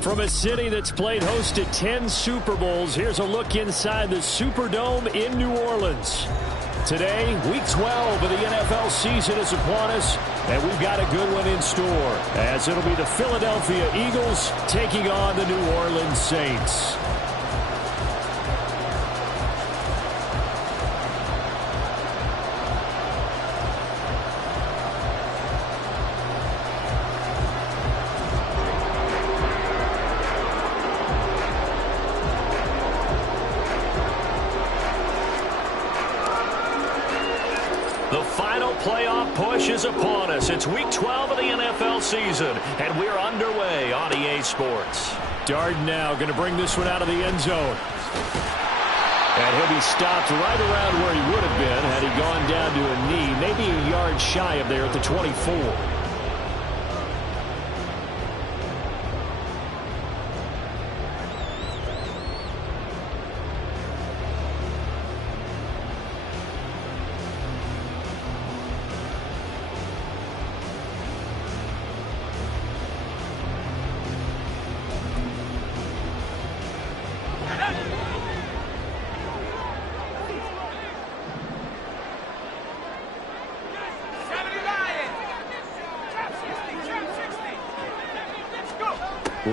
From a city that's played host to 10 Super Bowls, here's a look inside the Superdome in New Orleans. Today, Week 12 of the NFL season is upon us, and we've got a good one in store, as it'll be the Philadelphia Eagles taking on the New Orleans Saints. The final playoff push is upon us. It's Week 12 of the NFL season, and we're underway on EA Sports. Darden now going to bring this one out of the end zone. And he'll be stopped right around where he would have been had he gone down to a knee, maybe a yard shy of there at the 24.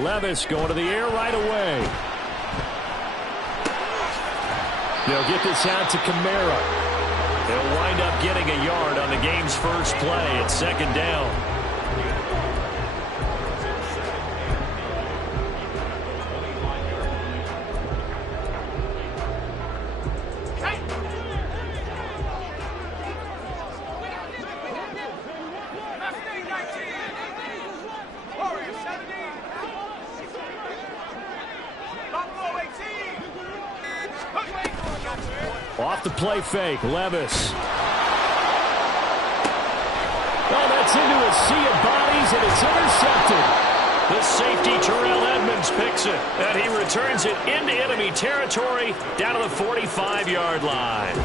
Levis going to the air right away. They'll get this out to Kamara. They'll wind up getting a yard on the game's first play. It's second down. Off the play fake, Levis. Oh, that's into a sea of bodies, and it's intercepted. The safety, Terrell Edmonds, picks it, and he returns it into enemy territory down to the 45-yard line.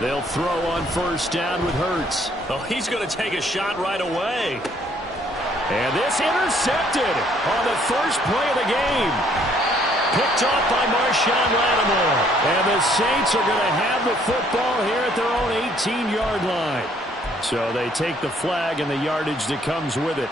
They'll throw on first down with Hurts. Oh, he's going to take a shot right away. And this intercepted on the first play of the game. Picked off by Marshawn Lattimore. And the Saints are going to have the football here at their own 18-yard line. So they take the flag and the yardage that comes with it.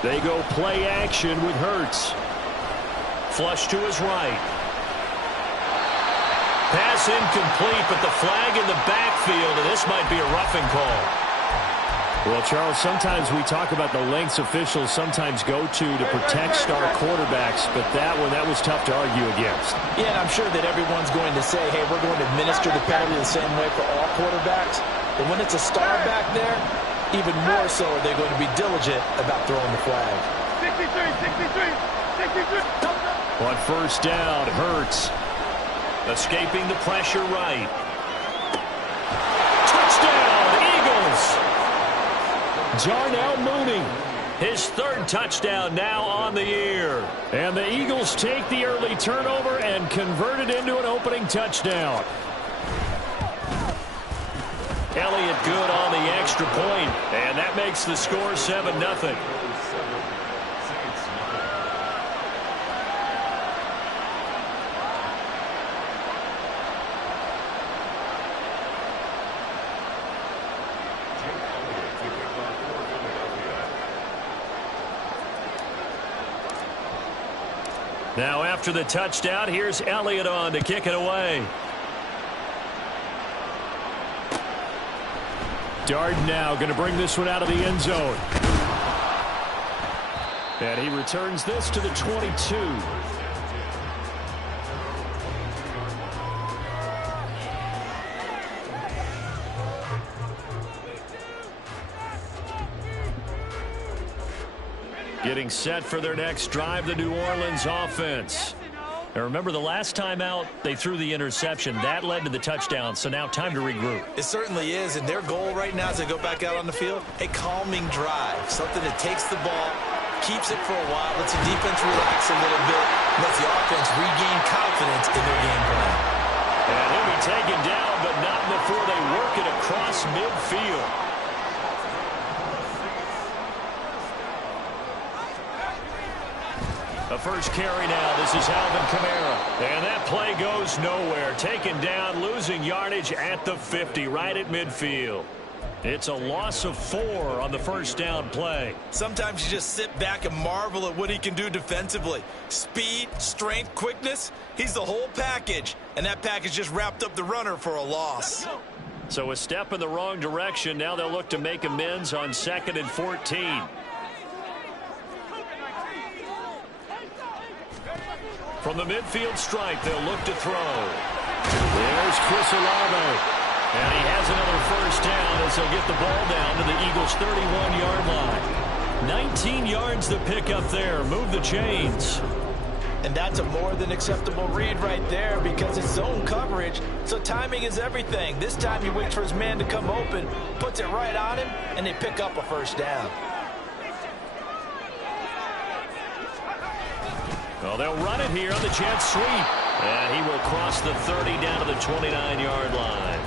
They go play action with Hurts. Flush to his right. Pass incomplete, but the flag in the backfield, and this might be a roughing call. Well, Charles, sometimes we talk about the lengths officials sometimes go to protect star quarterbacks, but that was tough to argue against. Yeah, and I'm sure that everyone's going to say, hey, we're going to administer the penalty the same way for all quarterbacks. But when it's a star back there, even more so are they going to be diligent about throwing the flag. 63. On first down, Hurts. Escaping the pressure right. Touchdown, Eagles! Darnell Mooney. His third touchdown now on the year. And the Eagles take the early turnover and convert it into an opening touchdown. Elliott good on the extra point, and that makes the score 7-0. Now after the touchdown, here's Elliott on to kick it away. Darden now going to bring this one out of the end zone. And he returns this to the 22. Getting set for their next drive, the New Orleans offense. Now remember, the last time out, they threw the interception. That led to the touchdown, so now time to regroup. It certainly is, and their goal right now is to go back out on the field, a calming drive, something that takes the ball, keeps it for a while, lets the defense relax a little bit, lets the offense regain confidence in their game plan. And he'll be taken down, but not before they work it across midfield. A first carry now. This is Alvin Kamara. And that play goes nowhere. Taken down, losing yardage at the 50, right at midfield. It's a loss of 4 on the first down play. Sometimes you just sit back and marvel at what he can do defensively. Speed, strength, quickness. He's the whole package. And that package just wrapped up the runner for a loss. So a step in the wrong direction. Now they'll look to make amends on 2nd and 14. From the midfield stripe, they'll look to throw. There's Chris Olave. And he has another first down as they'll get the ball down to the Eagles' 31-yard line. 19 yards to pick up there. Move the chains. And that's a more than acceptable read right there because it's zone coverage, so timing is everything. This time he waits for his man to come open, puts it right on him, and they pick up a first down. Well, they'll run it here on the jet sweep. And he will cross the 30 down to the 29-yard line.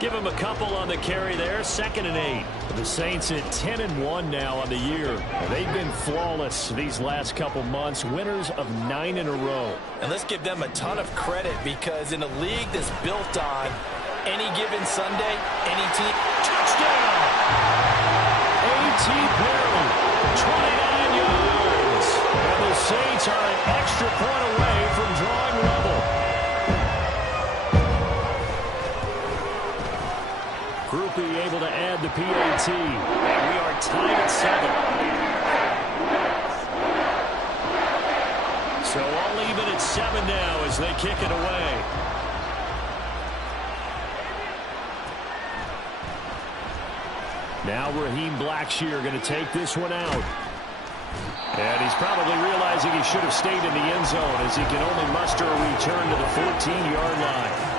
Give him a couple on the carry there. 2nd and 8. The Saints at 10-1 now on the year. They've been flawless these last couple months. Winners of 9 in a row. And let's give them a ton of credit because in a league that's built on any given Sunday, any team. Touchdown! A.T. Perry, 29 yards. And the Saints are an extra point away from drawing level. Groupie able to add the PAT. And we are tied at 7. So all even at 7 now as they kick it away. Now Raheem Blackshear going to take this one out. And he's probably realizing he should have stayed in the end zone as he can only muster a return to the 14-yard line.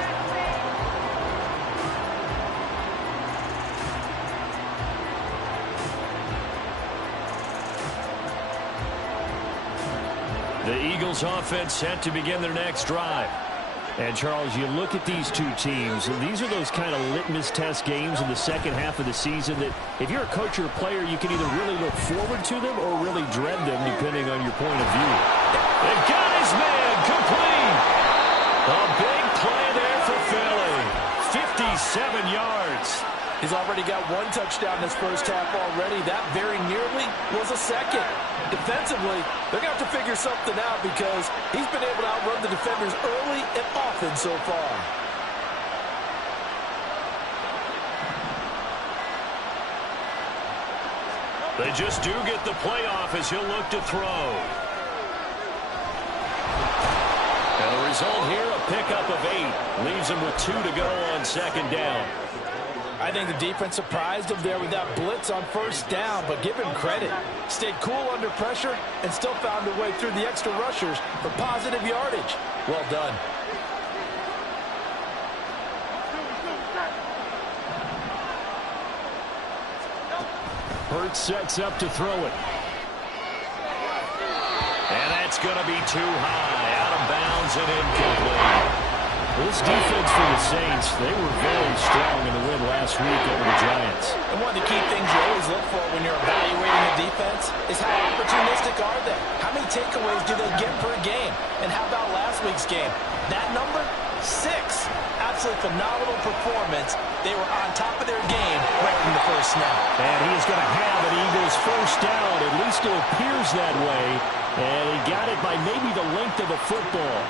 The Eagles offense set to begin their next drive. And, Charles, you look at these two teams, and these are those kind of litmus test games in the second half of the season that if you're a coach or a player, you can either really look forward to them or really dread them, depending on your point of view. And got his man complete. A big play there for Philly. 57 yards. He's already got 1 touchdown this first half already. That very nearly was a second. Defensively, they're going to have to figure something out because he's been able to outrun the defenders early and often so far. They just do get the playoff as he'll look to throw. And the result here, a pickup of 8. Leaves him with 2 to go on 2nd down. I think the defense surprised him there with that blitz on first down, but give him credit. Stayed cool under pressure and still found a way through the extra rushers for positive yardage. Well done. Hurts sets up to throw it. And that's going to be too high. Out of bounds and incomplete. This defense for the Saints, they were very strong in the win last week over the Giants. And one of the key things you always look for when you're evaluating a defense is how opportunistic are they? How many takeaways do they get per game? And how about last week's game? That number, 6. Absolutely phenomenal performance. They were on top of their game right from the first snap. And he is going to have an Eagles first down. At least it appears that way. And he got it by maybe the length of a football.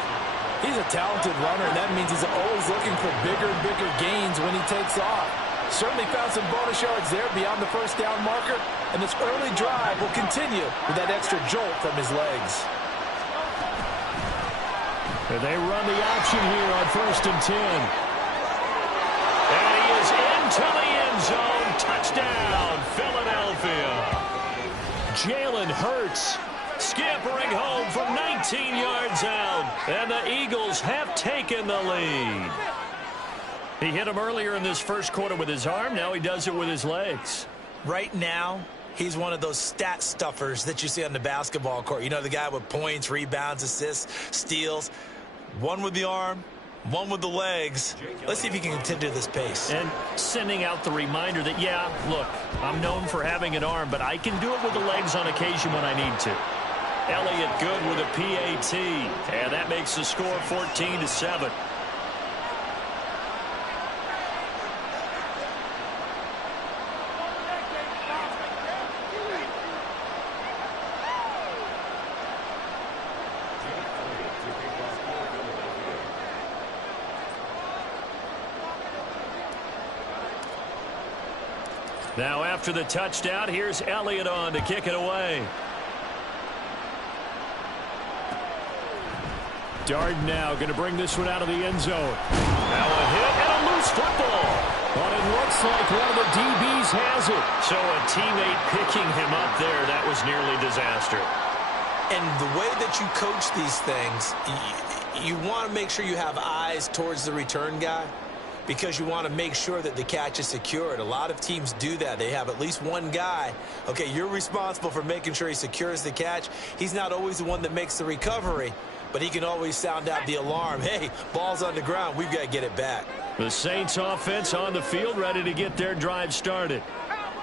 He's a talented runner, and that means he's always looking for bigger and bigger gains when he takes off. Certainly found some bonus yards there beyond the first down marker, and this early drive will continue with that extra jolt from his legs. And they run the option here on 1st and 10. And he is into the end zone. Touchdown, Philadelphia. Jalen Hurts Scampering home from 19 yards out. And the Eagles have taken the lead. He hit him earlier in this first quarter with his arm. Now he does it with his legs. Right now, he's one of those stat stuffers that you see on the basketball court. You know, the guy with points, rebounds, assists, steals. One with the arm, one with the legs. Let's see if he can continue this pace. And sending out the reminder that, yeah, look, I'm known for having an arm, but I can do it with the legs on occasion when I need to. Elliott good with a PAT. And that makes the score 14-7. Now after the touchdown, here's Elliott on to kick it away. Darden now going to bring this one out of the end zone. Now a hit and a loose football. But it looks like one of the DBs has it. So a teammate picking him up there, that was nearly disaster. And the way that you coach these things, you want to make sure you have eyes towards the return guy, because you want to make sure that the catch is secured. A lot of teams do that. They have at least one guy. Okay, you're responsible for making sure he secures the catch. He's not always the one that makes the recovery, but he can always sound out the alarm. Hey, ball's on the ground. We've got to get it back. The Saints offense on the field, ready to get their drive started.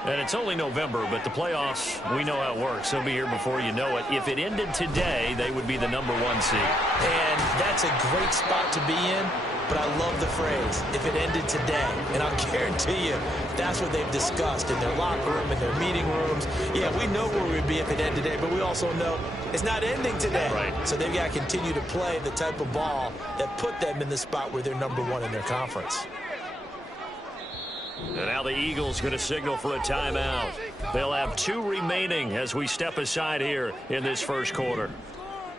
And it's only November, but the playoffs, we know how it works. They'll be here before you know it. If it ended today, they would be the #1 seed. And that's a great spot to be in. But I love the phrase, if it ended today. And I'll guarantee you, that's what they've discussed in their locker room, in their meeting rooms. Yeah, we know where we'd be if it ended today, but we also know it's not ending today. Right. So they've got to continue to play the type of ball that put them in the spot where they're #1 in their conference. And now the Eagles going to signal for a timeout. They'll have 2 remaining as we step aside here in this first quarter.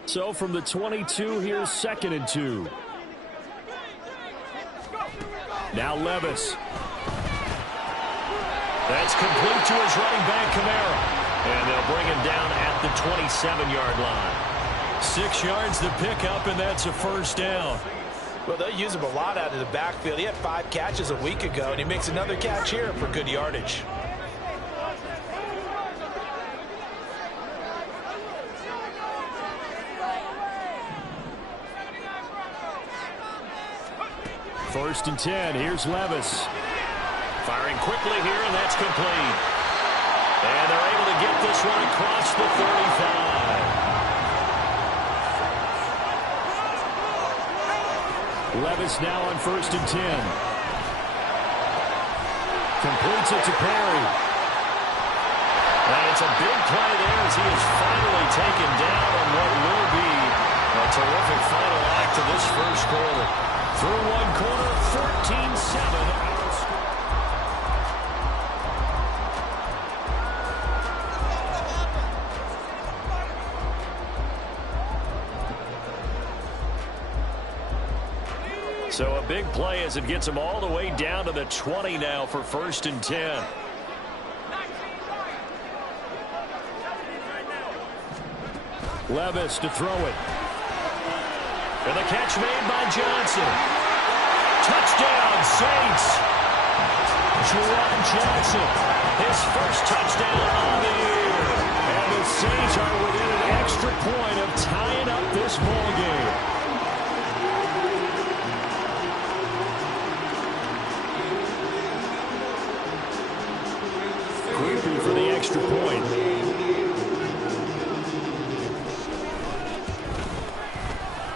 So from the 22, here's 2nd and 2. Now Levis. That's complete to his running back, Kamara. And they'll bring him down at the 27-yard line. 6 yards to pick up, and that's a first down. Well, they'll use him a lot out of the backfield. He had 5 catches a week ago, and he makes another catch here for good yardage. First and 10. Here's Levis. Firing quickly here, and that's complete. And they're able to get this one across the 35. Levis now on 1st and 10. Completes it to Perry. And it's a big play there as he is finally taken down on what will be a terrific final act of this first quarter. Through one quarter, 14-7. So a big play as it gets him all the way down to the 20 now for 1st and 10. Levis to throw it. And the catch made by Johnson. Touchdown, Saints. Juwan Johnson. His first touchdown on the year. And the Saints are within an extra point of tying up this ball game.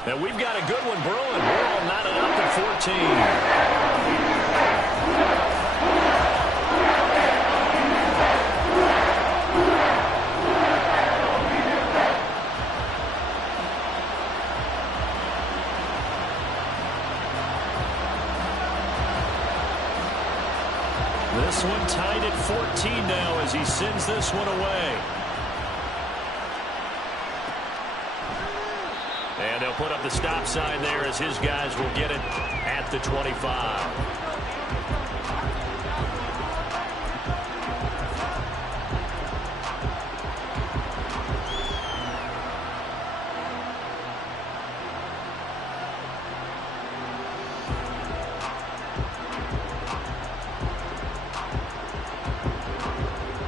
And we've got a good one brewing. We're all knotted up at 14. This one tied at 14 now as he sends this one away. And they'll put up the stop sign there as his guys will get it at the 25.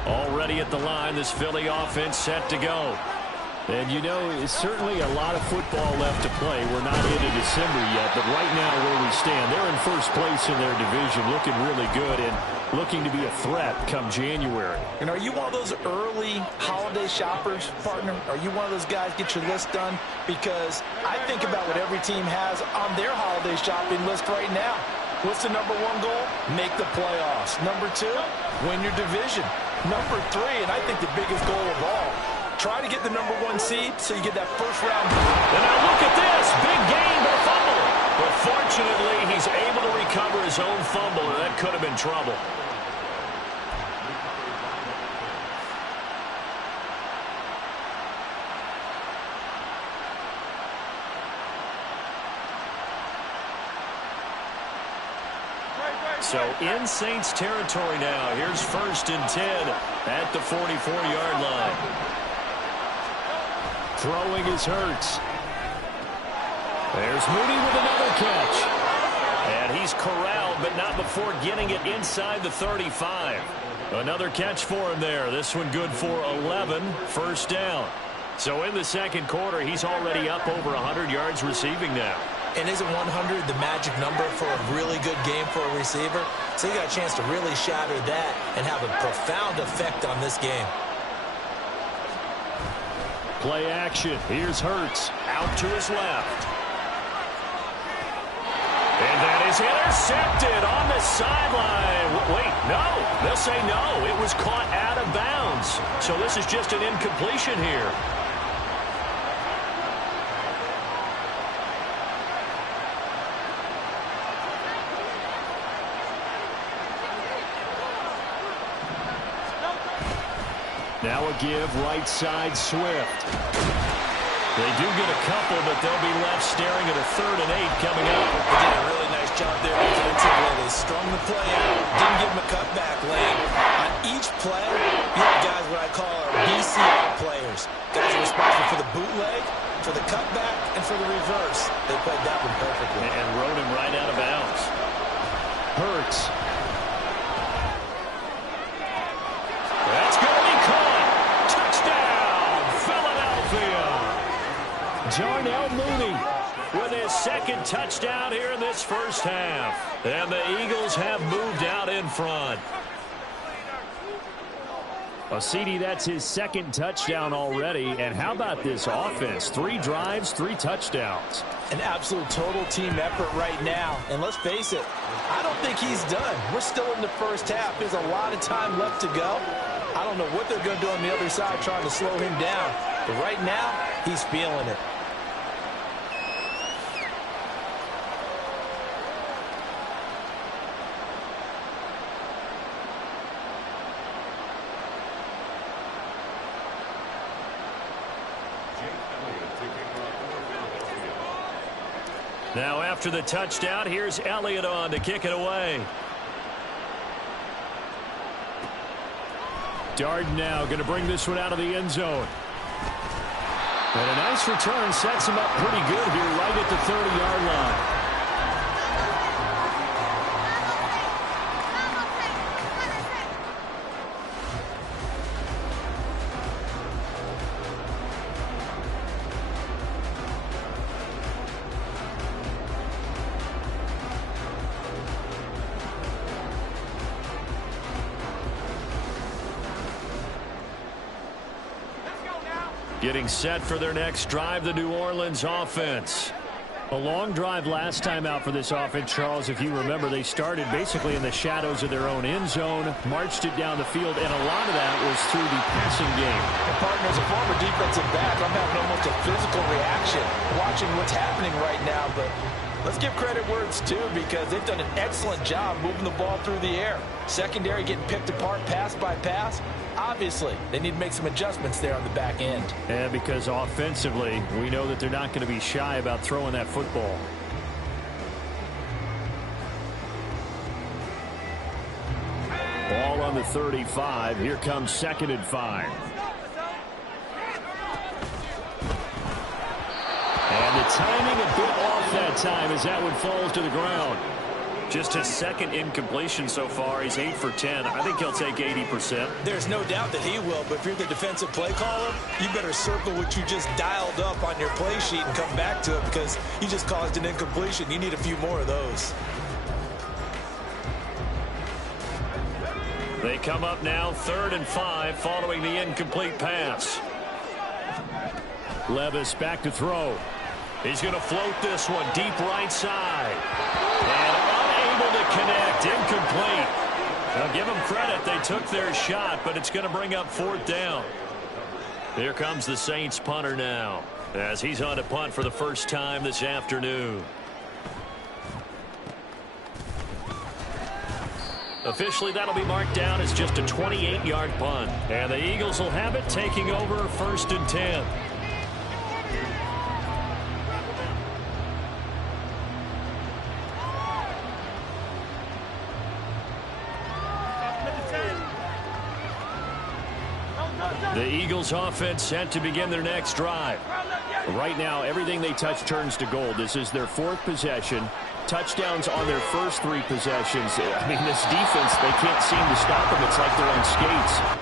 Already at the line, this Philly offense set to go. And you know, it's certainly a lot of football left to play. We're not into December yet, but right now where we stand, they're in first place in their division, looking really good and looking to be a threat come January. And are you one of those early holiday shoppers, partner? Are you one of those guys get your list done? Because I think about what every team has on their holiday shopping list right now. What's the number one goal? Make the playoffs. Number two, win your division. Number three, and I think the biggest goal of all, try to get the number one seed so you get that first round. And now look at this. Big gain, but a fumble. But fortunately, he's able to recover his own fumble, and that could have been trouble. So in Saints territory now. Here's 1st and 10 at the 44-yard line. Throwing is Hurts. There's Mooney with another catch. And he's corralled, but not before getting it inside the 35. Another catch for him there. This one good for 11. First down. So in the second quarter, he's already up over 100 yards receiving now. And isn't 100 the magic number for a really good game for a receiver? So you got a chance to really shatter that and have a profound effect on this game. Play action. Here's Hurts. Out to his left. And that is intercepted on the sideline. Wait, no. They'll say no. It was caught out of bounds. So this is just an incompletion here. Now a give right side Swift. They do get a couple, but they'll be left staring at a 3rd and 8 coming up. They did a really nice job there defensively. They strung the play out, didn't give him a cutback lane. On each play, you have guys what I call our BCR players. Guys are responsible for the bootleg, for the cutback, and for the reverse. They played that one perfectly. And rode him right out of bounds. Hurts. That's going to be caught. Touchdown, Philadelphia. Darnell Mooney With his second touchdown here in this first half. And the Eagles have moved out in front. Well, CD, that's his second touchdown already. And how about this offense? 3 drives, 3 touchdowns. An absolute total team effort right now. And let's face it, I don't think he's done. We're still in the first half. There's a lot of time left to go. I don't know what they're going to do on the other side trying to slow him down. But right now, he's feeling it. Now after the touchdown, here's Elliott on to kick it away. Darden now going to bring this one out of the end zone. And a nice return sets him up pretty good here right at the 30-yard line. Getting set for their next drive, the New Orleans offense. A long drive last time out for this offense, Charles. If you remember, they started basically in the shadows of their own end zone, marched it down the field, and a lot of that was through the passing game. And partner, as a former defensive back, I'm having almost a physical reaction watching what's happening right now. But let's give credit where it's due, because they've done an excellent job moving the ball through the air. Secondary getting picked apart pass by pass. Obviously, they need to make some adjustments there on the back end. And because offensively, we know that they're not going to be shy about throwing that football. Ball on the 35. Here comes 2nd and 5. And the timing a bit off that time as that one falls to the ground. Just his second incompletion so far. He's 8 for 10. I think he'll take 80%. There's no doubt that he will, but if you're the defensive play caller, you better circle what you just dialed up on your play sheet and come back to it, because you just caused an incompletion. You need a few more of those. They come up now 3rd and 5 following the incomplete pass. Levis back to throw. He's going to float this one deep right side. And unable to connect. Incomplete. Now give them credit. They took their shot, but it's going to bring up 4th down. Here comes the Saints punter now, as he's on to punt for the first time this afternoon. Officially, that'll be marked down as just a 28-yard punt. And the Eagles will have it, taking over 1st and 10. The Eagles offense set to begin their next drive. Right now, everything they touch turns to gold. This is their 4th possession. Touchdowns on their first 3 possessions. I mean, this defense, they can't seem to stop them. It's like they're on skates.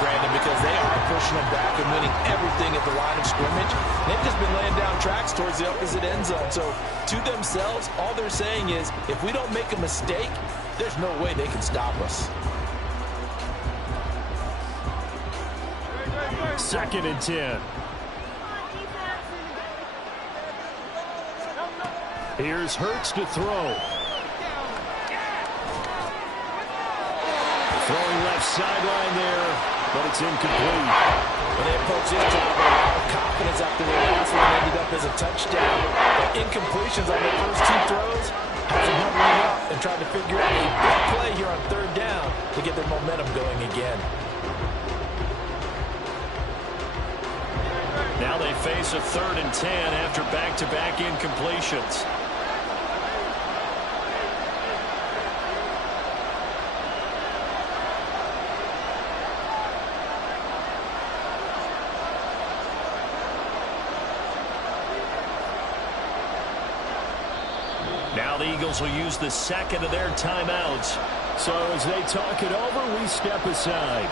Brandon, because they are pushing them back and winning everything at the line of scrimmage. They've just been laying down tracks towards the opposite end zone. So to themselves, all they're saying is, if we don't make a mistake, there's no way they can stop us. 2nd and 10. Here's Hurts to throw. Throwing left sideline there, but it's incomplete. When they approach this drive with a lot of confidence after their last one ended up as a touchdown. But incompletions on their first 2 throws have them huddling up and trying to figure out a big play here on 3rd down to get their momentum going again. Now they face a 3rd and 10 after back-to-back incompletions. Now the Eagles will use the 2nd of their timeouts. So as they talk it over, we step aside.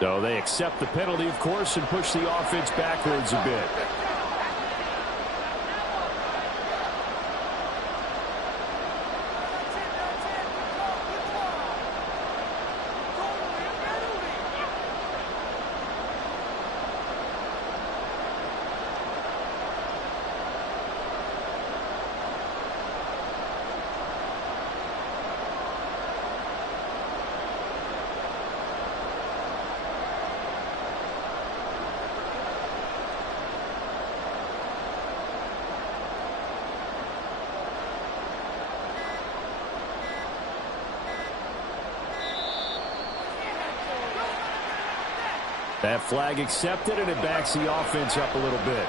So they accept the penalty, of course, and push the offense backwards a bit. That flag accepted, and it backs the offense up a little bit.